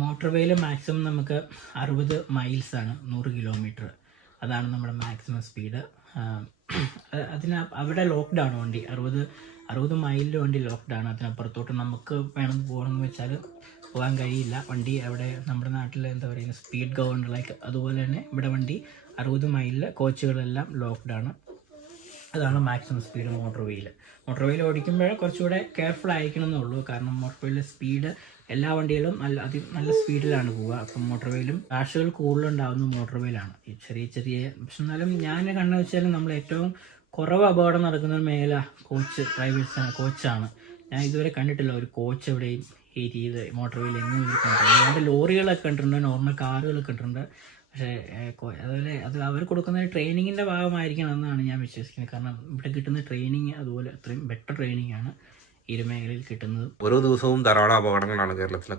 Motor വേയിൽ maximum നമുക്ക് 60 miles ആണ്, 100 കിലോമീറ്റർ. അതാണ് നമ്മുടെ മാക്സിമം സ്പീഡ്. അവിടെ ലോക്ക്ഡാണ് വണ്ടി, 60 മൈലിൽ വണ്ടി ലോക്ക്ഡാണ്. അതിനപ്പുറത്തോട്ട് നമുക്ക് വേണമെന്ന് പോകണമെന്ന് വെച്ചാൽ പോകാൻ കഴിയില്ല. വണ്ടി അവിടെ നമ്മുടെ നാട്ടിൽ എന്താ പറയുക, സ്പീഡ് ഗവർണർ ലൈക്ക് അതുപോലെ തന്നെ ഇവിടെ വണ്ടി 60 മൈലിൽ കോച്ചുകളെല്ലാം ലോക്ക്ഡാണ്. അതാണ് മാക്സിമം സ്പീഡ് മോട്ടോർ വെയിൽ ഓടിക്കുമ്പോൾ കുറച്ചുകൂടെ കെയർഫുൾ ആയിരിക്കണം എന്നുള്ളൂ. കാരണം മോട്ടോർ വെയിലിലെ സ്പീഡ് എല്ലാ വണ്ടികളും നല്ല സ്പീഡിലാണ് പോവുക. അപ്പം മോട്ടോർ വെയിലും റാഷുകൾ കൂടുതലുണ്ടാകുന്നത് മോട്ടോർ വെയിലാണ്. ഈ ചെറിയ പക്ഷെ എന്നാലും ഞാൻ കണ്ടെന്ന് വെച്ചാൽ നമ്മൾ ഏറ്റവും കുറവ് അപകടം നടക്കുന്ന മേഖല കോച്ചാണ്. ഞാൻ ഇതുവരെ കണ്ടിട്ടില്ല ഒരു കോച്ച് എവിടെയും ഈ രീതി മോട്ടോർ വെയിൽ എങ്ങും കണ്ടിട്ടില്ല. ഒരുപാട് ലോറികളൊക്കെ കണ്ടിട്ടുണ്ട്, നോർമൽ കാറുകളൊക്കെ കണ്ടിട്ടുണ്ട്. പക്ഷേ അതുപോലെ അത് അവർ കൊടുക്കുന്ന ട്രെയിനിങ്ങിൻ്റെ ഭാഗമായിരിക്കണം എന്നാണ് ഞാൻ വിശ്വസിക്കുന്നത്. കാരണം ഇവിടെ കിട്ടുന്ന ട്രെയിനിങ് അതുപോലെ അത്രയും ബെറ്റർ ട്രെയിനിങ് ആണ് ഈ ഒരു മേഖലയിൽ കിട്ടുന്നത്. ഓരോ ദിവസവും ധാരാളം അപകടങ്ങളാണ് കേരളത്തിലൊക്കെ